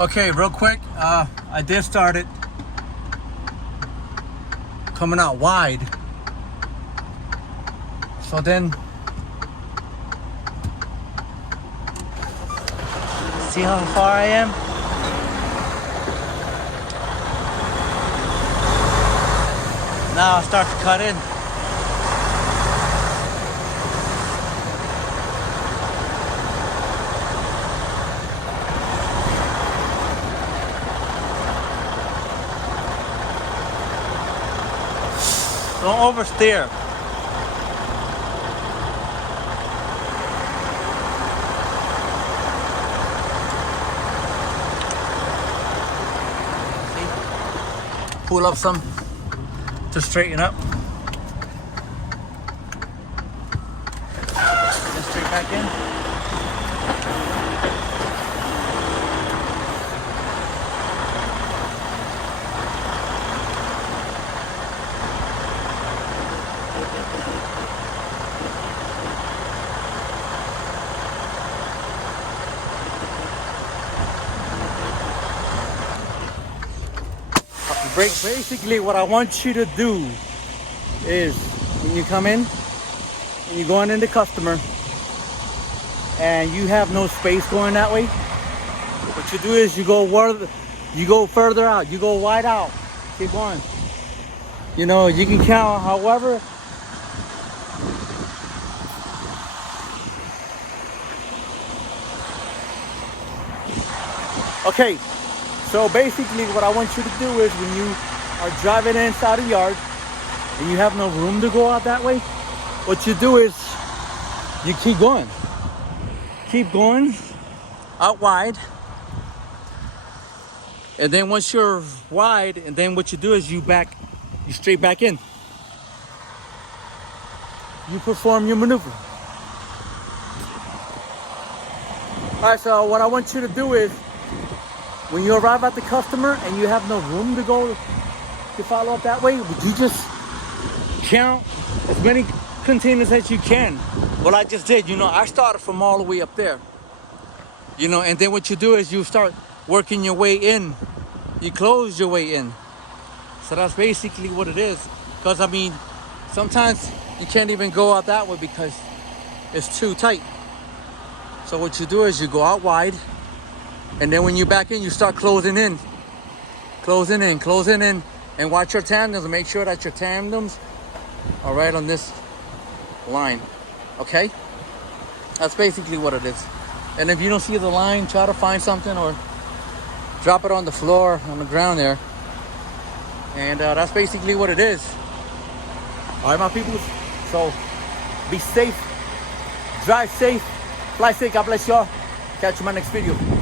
Okay, real quick, I did start it coming out wide. So then, see how far I am? Now I'll start to cut in. Don't oversteer. See? Pull up some to straighten up. Then straight back in. Break. Basically, what I want you to do is when you come in and you're going into customer and you have no space going that way, what you do is you go further out, you go wide out, keep going. You know, you can count however. Okay. So basically what I want you to do is when you are driving inside a yard and you have no room to go out that way, what you do is you keep going. Keep going out wide. And then once you're wide, and then what you do is you straight back in. You perform your maneuver. All right, so what I want you to do is when you arrive at the customer and you have no room to go to follow up that way, would you just count as many containers as you can? Well, I just did. You know, I started from all the way up there. You know, and then what you do is you start working your way in. You close your way in. So that's basically what it is. Because, I mean, sometimes you can't even go out that way because it's too tight. So what you do is you go out wide. And then when you back in, you start closing in, and watch your tandems and make sure that your tandems are right on this line, okay? That's basically what it is. And if you don't see the line, try to find something or drop it on the floor, on the ground there. And that's basically what it is. All right, my people. So be safe, drive safe, fly safe. God bless y'all. Catch you in my next video.